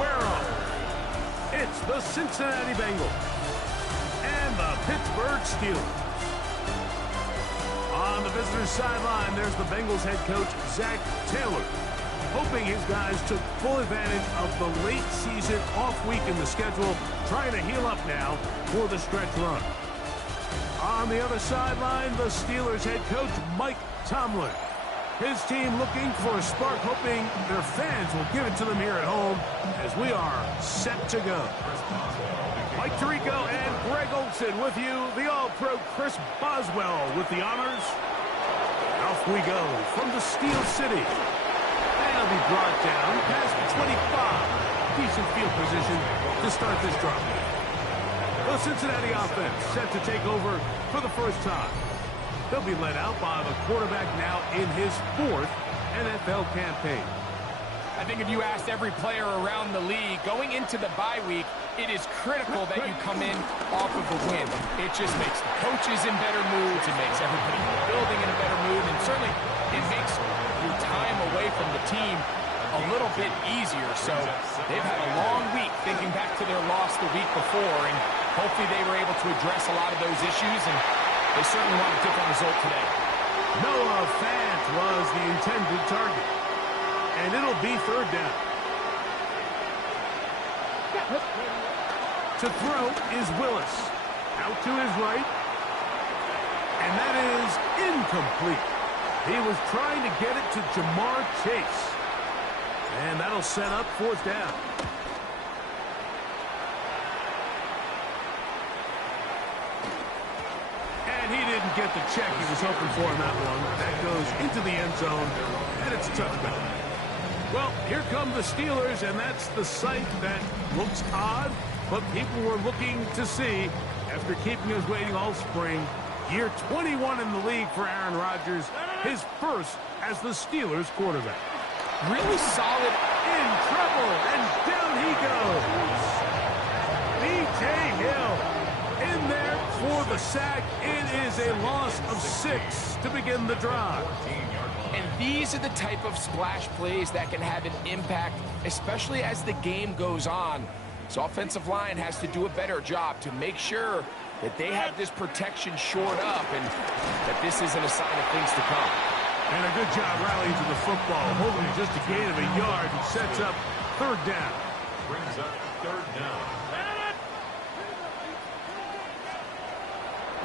square up. It's the Cincinnati Bengals and the Pittsburgh Steelers. On the visitor's sideline, there's the Bengals head coach, Zac Taylor, hoping his guys took full advantage of the late season off week in the schedule, trying to heal up now for the stretch run. On the other sideline, the Steelers head coach, Mike Tomlin. His team looking for a spark, hoping their fans will give it to them here at home as we are set to go. Mike Tirico and Greg Olsen with you. The All-Pro Chris Boswell with the honors. Off we go from the Steel City. And it'll be brought down past the 25. Decent field position to start this drive. The Cincinnati offense set to take over for the first time. They'll be led out by the quarterback now in his 4th NFL campaign. I think if you asked every player around the league going into the bye week, it is critical that you come in off of a win. It just makes the coaches in better moods. It makes everybody in the building in a better mood. And certainly it makes your time away from the team a little bit easier. So they've had a long week thinking back to their loss the week before. And hopefully they were able to address a lot of those issues. And they certainly want a different result today. Noah Fant was the intended target. And it'll be 3rd down. To throw is Willis. Out to his right. And that is incomplete. He was trying to get it to Jamar Chase. And that'll set up 4th down. And he didn't get the check he was hoping for in that one. That goes into the end zone, and it's a touchdown. Well, here come the Steelers, and that's the sight that looks odd, but people were looking to see after keeping us waiting all spring. Year 21 in the league for Aaron Rodgers, his first as the Steelers quarterback. Really solid. In trouble, and down he goes. B.J. Hill in there for the sack. It is a loss of 6 to begin the drive. And these are the type of splash plays that can have an impact, especially as the game goes on. So offensive line has to do a better job to make sure that they have this protection shored up and that this isn't a sign of things to come. And a good job rallying to the football, holding just a gain of a yard and sets up 3rd down. Brings up 3rd down.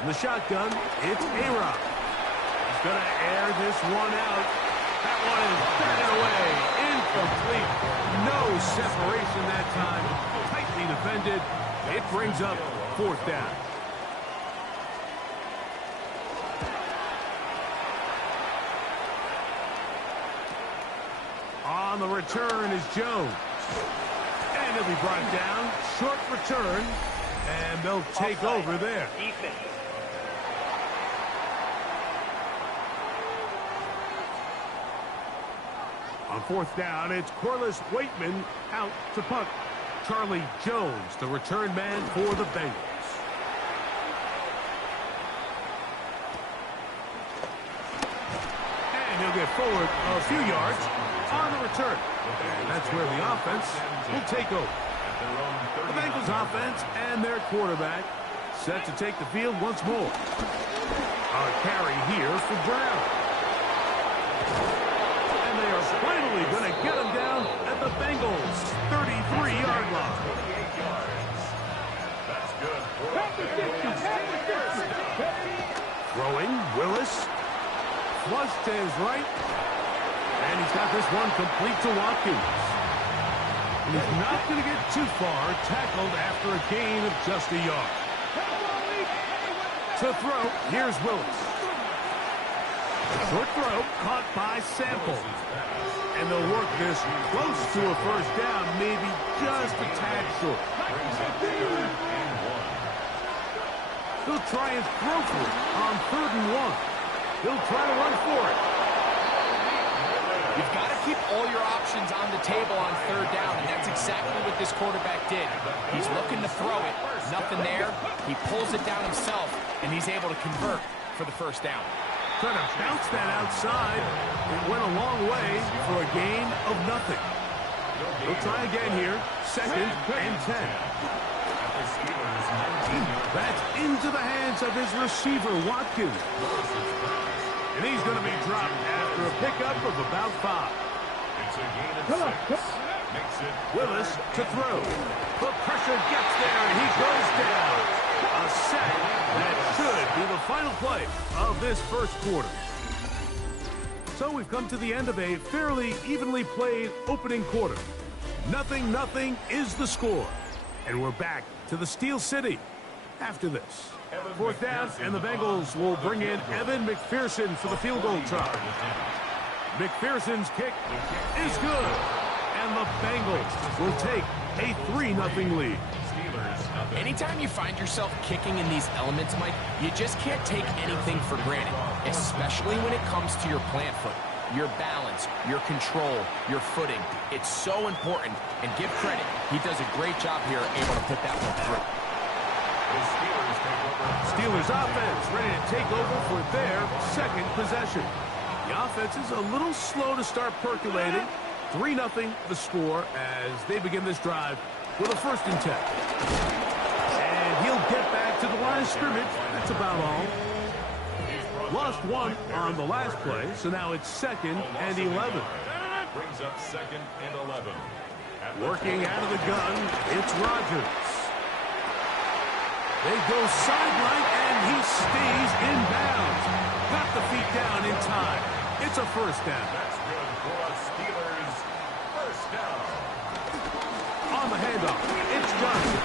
In the shotgun, it's A-Rob. He's going to air this one out. That one is batted away. Incomplete. No separation that time. Tightly defended. It brings up 4th down. On the return is Jones. And he'll be brought down. Short return. And they'll take over there. On 4th down, it's Corliss Waitman out to punt. Charlie Jones, the return man for the Bengals. And he'll get forward a few yards on the return. And that's where the offense will take over. The Bengals offense and their quarterback set to take the field once more. A carry here for Brown. And they are finally going to get him down at the Bengals' 33-yard line. That's good. Throwing, Willis. Flush to his right. And he's got this one complete to Watkins. And he's not going to get too far, tackled after a gain of just a yard. To throw, here's Willis. Short throw, caught by Sample. And they'll work this close to a 1st down, maybe just a tad short. He'll try and throw for it on 3rd and 1. He'll try to run for it. You've got to keep all your options on the table on 3rd down, and that's exactly what this quarterback did. He's looking to throw it. Nothing there. He pulls it down himself, and he's able to convert for the 1st down. Trying to bounce that outside. It went a long way for a gain of nothing. He'll try again here. Second and 10. That's into the hands of his receiver, Watkins. And he's going to be dropped after a pickup of about 5. It's a gain of 6. Makes it Willis to throw. The pressure gets there, and he goes down. A sack that should be the final play of this first quarter. So we've come to the end of a fairly evenly played opening quarter. 0-0 is the score. And we're back to the Steel City after this. Fourth down, and the Bengals will bring in Evan McPherson for the field goal try. McPherson's kick is good. And the Bengals will take a 3-0 lead. Anytime you find yourself kicking in these elements, Mike, you just can't take anything for granted, especially when it comes to your plant foot, your balance, your control, your footing. It's so important, and give credit. He does a great job here able to put that one through. Steelers offense ready to take over for their second possession. The offense is a little slow to start percolating. 3-0 the score as they begin this drive with a 1st and 10. And he'll get back to the line of scrimmage. That's about all. Lost 1 on the last play, so now it's 2nd and 11. Brings up 2nd and 11. Working out of the gun, it's Rodgers. They go sideline, and he stays in bounds. Got the feet down in time. It's a 1st down. That's good for us Steelers. 1st down. On the handoff, it's Johnson.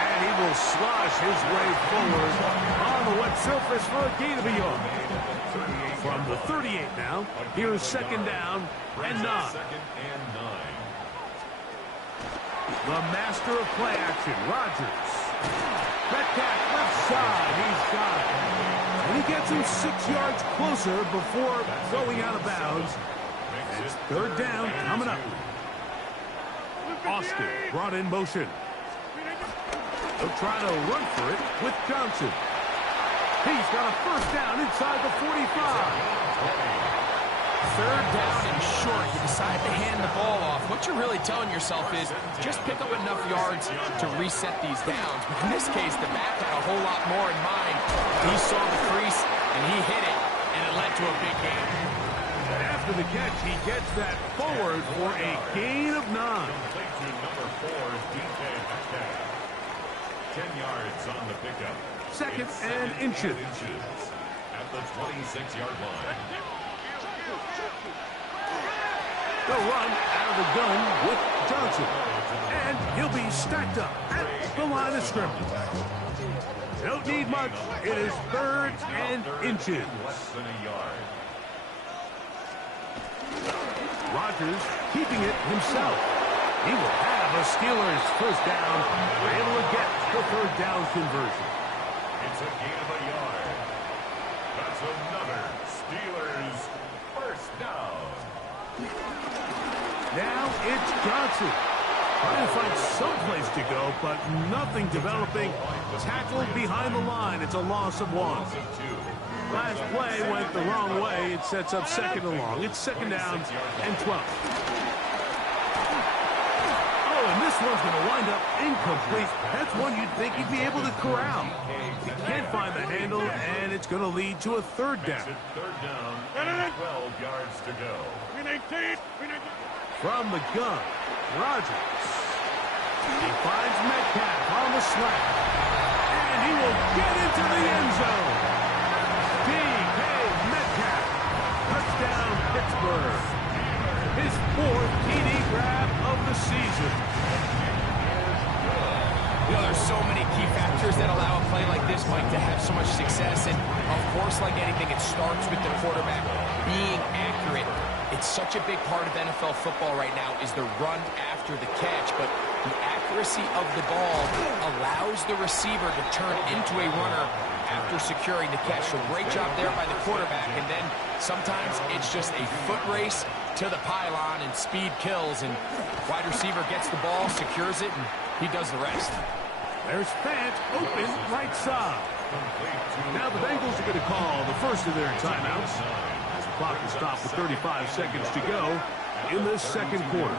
And he will slosh his way forward on the wet surface for a gain of a yard. From the 38 now, here's 2nd down and 9. 2nd and 9. The master of play action, Rodgers. Metcalf left side, he's got it. And he gets him 6 yards closer before going out of bounds. And it's 3rd down coming up. Austin brought in motion. He'll try to run for it with Johnson. He's got a 1st down inside the 45. 3rd down and short. You decide to hand the ball off. What you're really telling yourself is just pick up enough yards to reset these downs. But in this case, the back had a whole lot more in mind. He saw the crease, and he hit it, and it led to a big gain. After the catch, he gets that forward for a gain of 9. Complete to number 4, DK Metcalf. 10 yards on the pickup. 2nd and inches. At the 26-yard line. They'll run out of the gun with Johnson. And he'll be stacked up at the line of scrimmage. Don't need much. It is 3rd and inches. Less than a yard. Rodgers keeping it himself. He will have a Steelers 1st down. We're able to get the 3rd down conversion. It's a gain of a yard. That's another Steelers 1st down. Now it's Johnson. Trying to find some place to go, but nothing developing. Tackled behind the line. It's a loss of 1. Last play went the wrong way. It sets up 2nd and long. It's 2nd down and 12. Oh, and this one's going to wind up incomplete. That's one you'd think he'd be able to corral. He can't find the handle, and it's going to lead to a 3rd down. 3rd down and 12 yards to go. From the gun, Rodgers. He finds Metcalf on the slant. And he will get into the end zone. DK Metcalf. Touchdown, Pittsburgh. His 4th TD grab of the season. You know, there's so many key factors that allow a play like this, Mike, to have so much success. And, of course, like anything, it starts with the quarterback being accurate. It's such a big part of NFL football right now is the run after the catch, but the accuracy of the ball allows the receiver to turn into a runner after securing the catch. So great job there by the quarterback, and then sometimes it's just a foot race to the pylon and speed kills, and wide receiver gets the ball, secures it, and he does the rest. There's Fant open right side. Now the Bengals are going to call the first of their timeouts. Clock is stopped with 35 seconds to go in this 2nd quarter.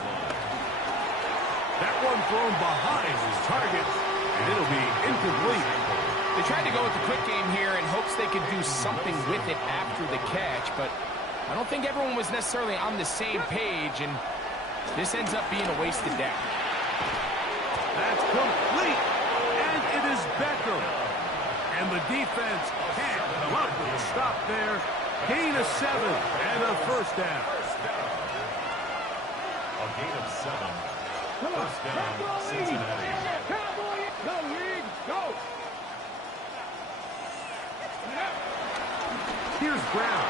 That one thrown behind his target, and it'll be incomplete. They tried to go with the quick game here in hopes they could do something with it after the catch, but I don't think everyone was necessarily on the same page, and this ends up being a wasted down. That's complete, and it is Beckham. And the defense can't love the stop there. Gain of 7 and a first down. A gain of 7. First down, Cincinnati. Cowboys, the league, go! Here's Brown.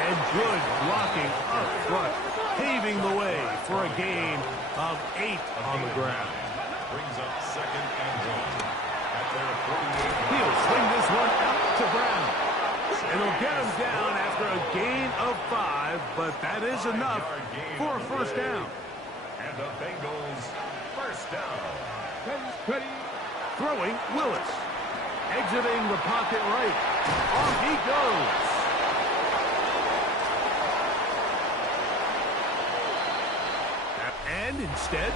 And good blocking up front, paving the way for a gain of 8 on the ground. Brings up 2nd and 1. At their 48. He'll swing this one out to Brown. And he'll get him down after a gain of 5, but that is enough for a first down. And the Bengals first down. Ready. Throwing Willis. Exiting the pocket right. On he goes. And instead,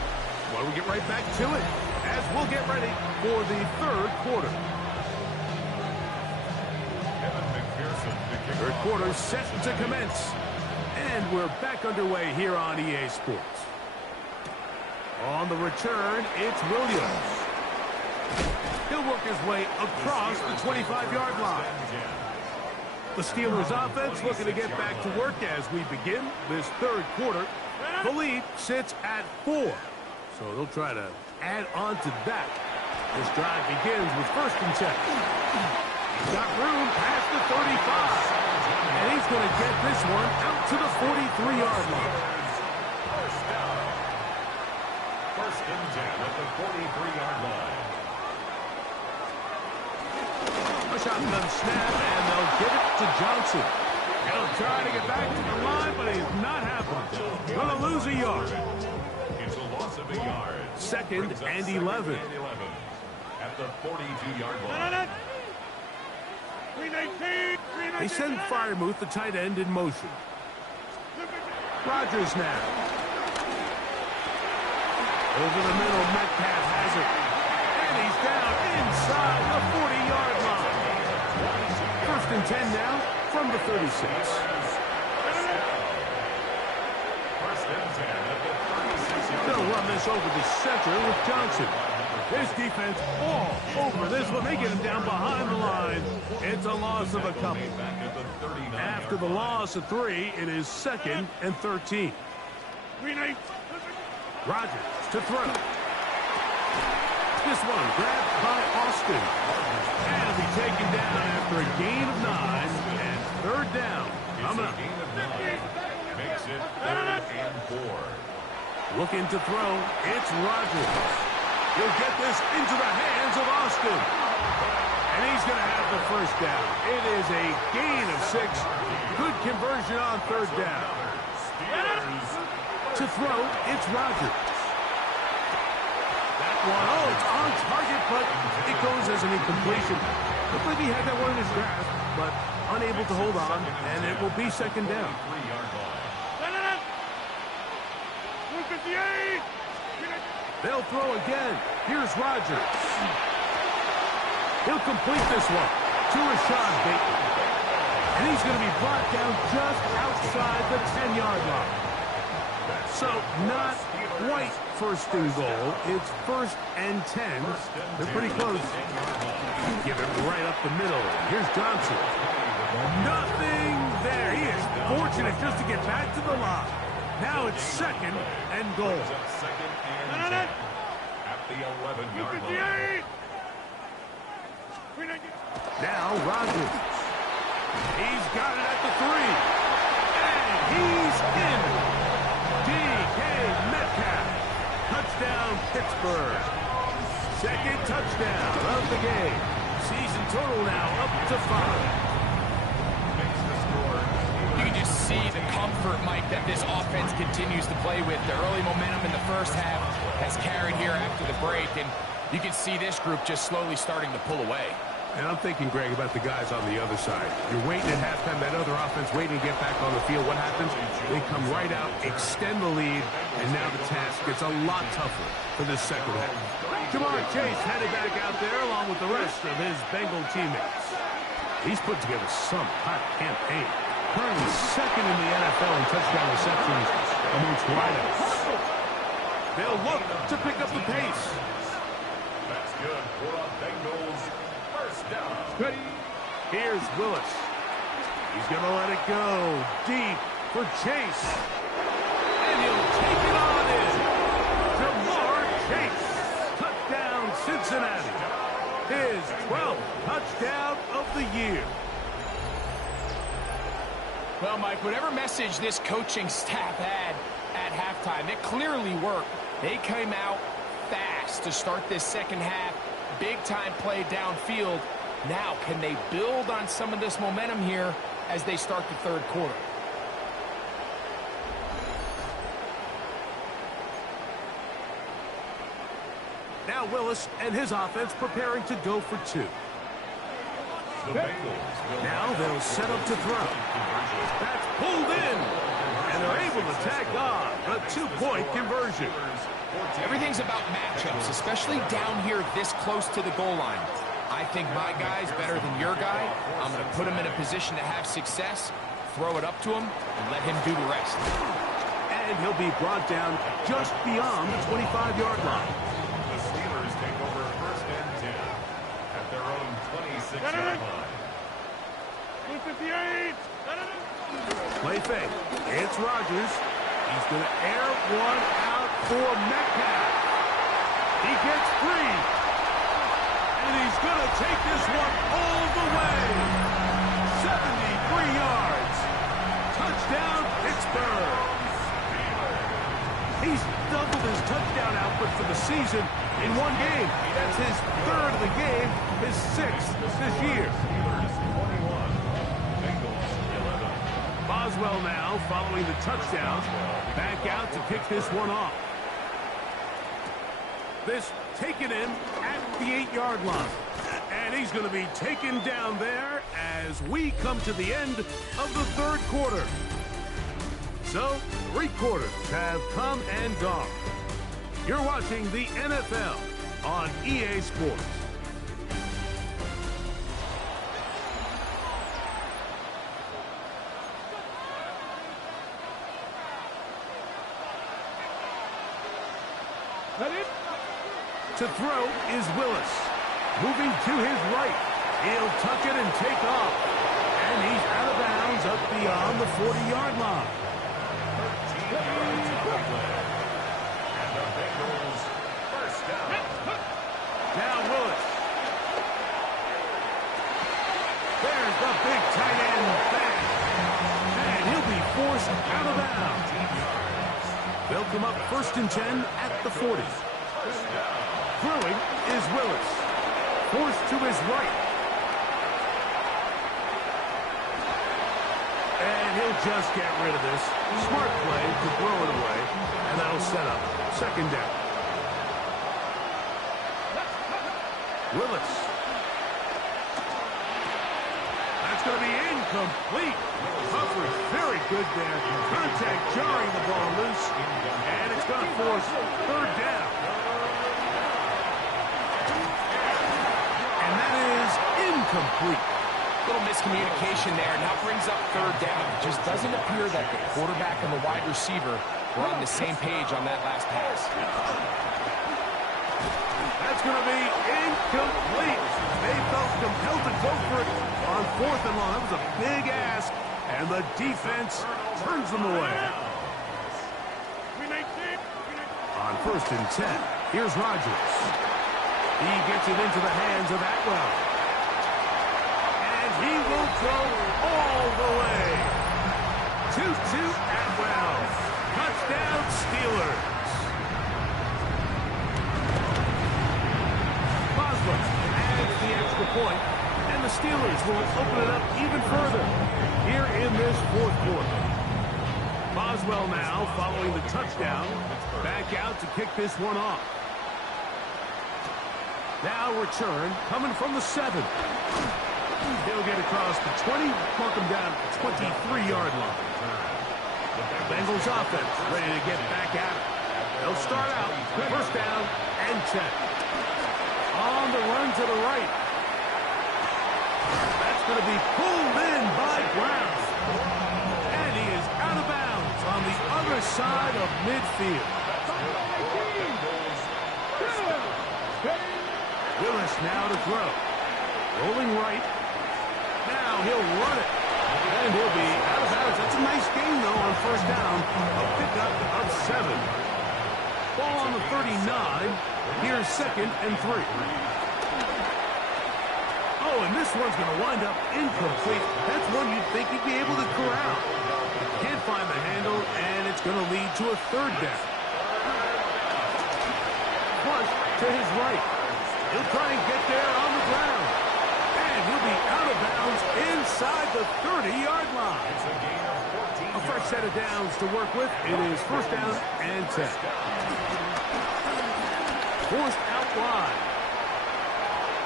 why don't we get right back to it as we'll get ready for the third quarter. Evan McPherson to kick Third off. quarter set to commence. And we're back underway here on EA Sports. On the return, it's Williams. He'll work his way across the 25-yard line. The Steelers offense looking to get back to work as we begin this third quarter. The lead sits at 4. So they'll try to add on to that. This drive begins with 1st and 10. He's got room past the 35. And he's going to get this one out to the 43-yard line. First down. 1st and 10 at the 43-yard line. A shotgun snap, and they'll give it to Johnson. He'll try to get back to the line, but he's not happening. Going to lose a yard. It's a loss of a yard. 2nd and 11. At the 42-yard line. They send Freiermuth, the tight end, in motion. Rodgers now. Over the middle, Metcalf has it. And he's down inside the 40-yard line. 1st and 10 now from the 36. First and 10 at the 36-yard They'll line. run this over the center with Johnson. This defense all over this one. They get him down behind the line. It's a loss of a couple. Back at the 39. After the loss of 3, it is 2nd and 13. Rodgers to throw. This one grabbed by Austin. And it'll be taken down after a gain of 9 and 3rd down. It's Coming a up. gain of 9. Makes it 3rd and 4. Looking to throw. It's Rodgers. He'll get this into the hands of Austin. And he's going to have the first down. It is a gain of 6. Good conversion on 3rd down. Steelers. To throw, it's Rodgers. That one, oh, it's on target, but it goes as an incompletion. Looked like he had that one in his grasp, but unable to hold on, and it will be 2nd down. 3-yard line. They'll throw again. Here's Rodgers. He'll complete this one to Rashad Bateman. And he's going to be brought down just outside the 10-yard line. So not quite 1st and goal. It's 1st and 10. They're pretty close. Give it right up the middle. Here's Johnson. Nothing there. He is fortunate just to get back to the line. Now it's 2nd and goal. It's up 2nd and 10 at the 11-yard line. Now Rodgers. He's got it at the 3. And he's in. DK Metcalf. Touchdown, Pittsburgh. 2nd touchdown of the game. Season total now up to 5. Makes the score. You can just see the comfort, Mike, that this offense continues to play with. The early momentum in the first half has carried here after the break, and you can see this group just slowly starting to pull away. And I'm thinking, Greg, about the guys on the other side. You're waiting at halftime, that other offense waiting to get back on the field. What happens? They come right out, extend the lead, and now the task gets a lot tougher for this second half. Jamar Chase headed back out there along with the rest of his Bengal teammates. He's put together some hot campaign. Currently second in the NFL in touchdown receptions amongst wideouts. They'll look to pick up the pace. That's good for the Bengals. First down. Ready. Here's Willis. He's going to let it go deep for Chase. And he'll take it on in. Jamar Chase. Touchdown, Cincinnati. His 12th touchdown of the year. Well, Mike, whatever message this coaching staff had at halftime, it clearly worked. They came out fast to start this second half. Big-time play downfield. Now, can they build on some of this momentum here as they start the third quarter? Now Willis and his offense preparing to go for two. The Bengals. Now they'll set up to throw. That's pulled in. And they're able to tack on a two-point conversion. Everything's about matchups, especially down here this close to the goal line. I think my guy's better than your guy. I'm going to put him in a position to have success, throw it up to him, and let him do the rest. And he'll be brought down just beyond the 25-yard line. The Steelers take over first and 10 at their own 26-yard line. 158. Play fake. It's Rodgers. He's going to air one out for Metcalf. He gets free. And he's going to take this one all the way. 73 yards. Touchdown, Pittsburgh. He's doubled his touchdown output for the season in one game. That's his third of the game, his sixth this year. Boswell now following the touchdown. Back out to kick this one off. This taken in at the 8-yard line. And he's going to be taken down there as we come to the end of the third quarter. So, 3 quarters have come and gone. You're watching the NFL on EA Sports. To throw is Willis. Moving to his right. He'll tuck it and take off. And he's out of bounds up beyond the 40-yard line. 13 yards on the play. And the Bengals first down. Now Willis. There's the big tight end back. And he'll be forced out of bounds. They'll come up first and 10 at the 40. Throwing is Willis. Forced to his right. And he'll just get rid of this. Smart play to throw it away. And that'll set up second down. Willis. That's going to be incomplete. Coverage very good there. Contact jarring the ball loose. And it's going to force third down. And that is incomplete. Little miscommunication there. Now brings up third down. It just doesn't appear that the quarterback and the wide receiver were on the same page on that last pass. That's going to be incomplete. They felt compelled to go for it on fourth and long. That was a big ask, and the defense turns them away. On first and 10, here's Rodgers. He gets it into the hands of Atwell. And he will go all the way. 2-2 Atwell. Touchdown Steelers. Boswell adds the extra point, and the Steelers will open it up even further here in this fourth quarter. Boswell now following the touchdown. Back out to kick this one off. Now return coming from the 7. He'll get across the 20, mark him down at the 23-yard line. The Bengals offense ready to get back at it. They'll start First down and 10. On the run to the right. That's going to be pulled in by Brown. And he is out of bounds on the other side of midfield. Willis now to throw. Rolling right. Now he'll run it. And he'll be out of bounds. That's a nice gain, though, on first down. A pickup of 7. Ball on the 39. Here's 2nd and 3. Oh, and this one's going to wind up incomplete. That's one you'd think he'd be able to corral. Can't find the handle, and it's going to lead to a 3rd down. Flush to his right. He'll try and get there on the ground. And he'll be out of bounds inside the 30-yard line. A fresh set of downs to work with. It is first down and 10. Forced out wide.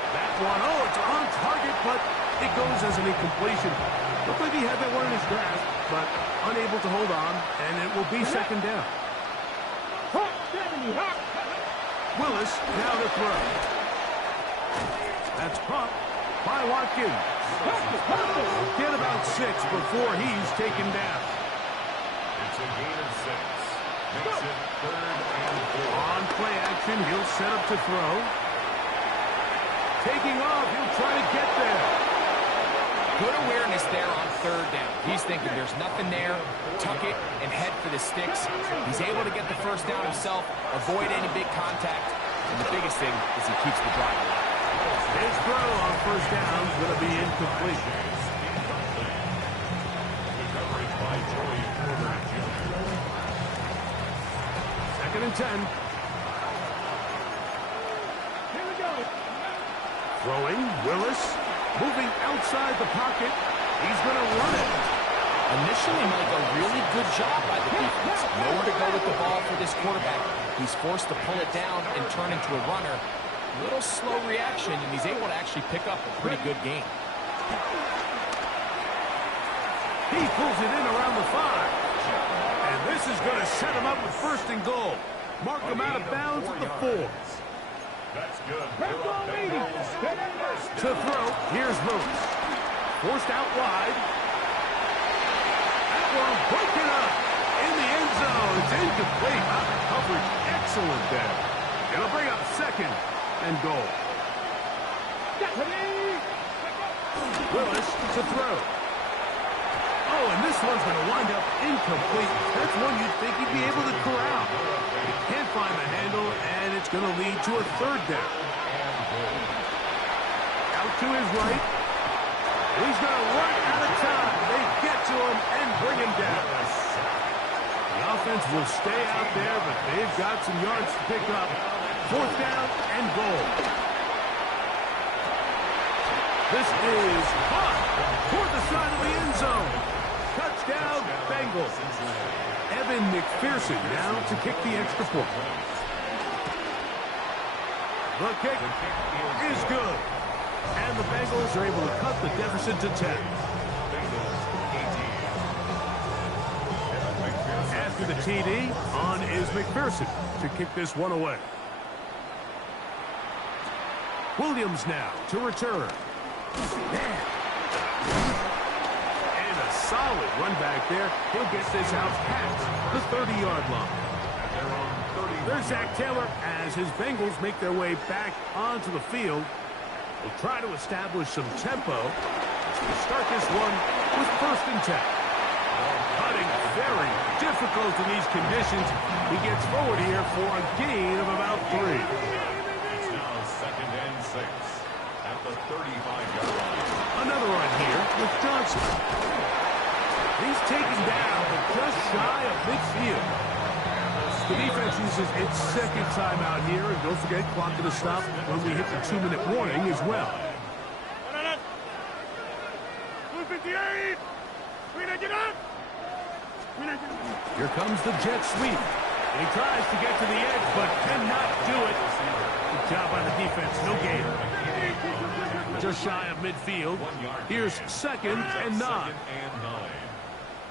That one, oh, it's on target, but it goes as an incompletion. Looked like he had that one in his grasp, but unable to hold on, and it will be 2nd down. Willis now to throw. That's caught by Watkins. Get about 6 before he's taken down. It's a gain of 6. Makes it 3rd and 4. On play action, he'll set up to throw. Taking off, he'll try to get there. Good awareness there on 3rd down. He's thinking there's nothing there. Tuck it and head for the sticks. He's able to get the first down himself, avoid any big contact, and the biggest thing is he keeps the drive alive. His throw on first down is going to be incomplete. Coverage by Joey Porter Jr. 2nd and 10. Here we go. Throwing, Willis. Moving outside the pocket. He's going to run it. Initially, Mike, a really good job by the defense. Nowhere to go with the ball for this quarterback. He's forced to pull it down and turn into a runner. A little slow reaction, and he's able to actually pick up a pretty good game. He pulls it in around the 5. And this is going to set him up with 1st and goal. Mark him out of bounds at the 4. That's good. To throw, here's Lewis. Forced out wide. That one broken up in the end zone. It's incomplete. Coverage excellent there. It'll bring up 2nd and goal. Willis to throw. Oh, and this one's going to wind up incomplete. That's one you'd think he'd be able to corral. He can't find the handle, and it's going to lead to a 3rd down. Out to his right. He's going to run out of time. They get to him and bring him down. The offense will stay out there, but they've got some yards to pick up. 4th down and goal. This is caught toward the side of the end zone. Touchdown, Bengals. Evan McPherson now to kick the extra point. The kick is good. And the Bengals are able to cut the deficit to 10. After the TD, on is McPherson to kick this one away. Williams now to return. And a solid run back there. He'll get this out past the 30-yard line. There's Zach Taylor as his Bengals make their way back onto the field. We'll try to establish some tempo. We'll start this one with 1st and 10. Cutting very difficult in these conditions. He gets forward here for a gain of about 3. It's now 2nd and 6 at the 35-yard line. Another run here with Johnson. He's taken down but just shy of midfield. The defense uses its 2nd timeout here, and don't forget, clock to the stop when we hit the 2-minute warning as well. Here comes the jet sweep. He tries to get to the edge, but cannot do it. Good job by the defense. No gain. Just shy of midfield. Here's 2nd and 9.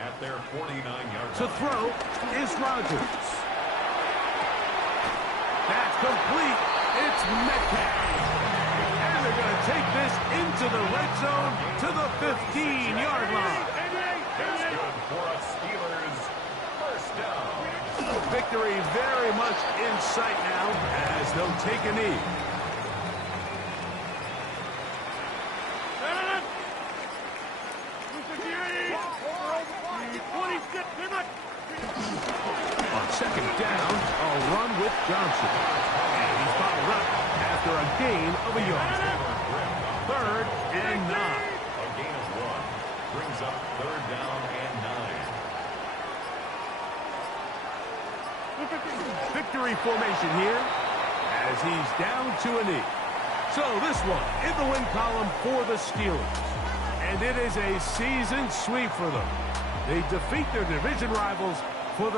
At their 49-yard line. To throw is Rodgers. complete. It's Metcalf. And they're going to take this into the red zone to the 15-yard line. That's good for a Steelers first down. Victory very much in sight now as they'll take a knee. On second down, a run with Johnson. And he's followed up after a gain of a yard. 3rd and 9. A gain of 1 brings up 3rd down and 9. Victory formation here as he's down to a knee. So this one in the win column for the Steelers. And it is a season sweep for them. They defeat their division rivals for the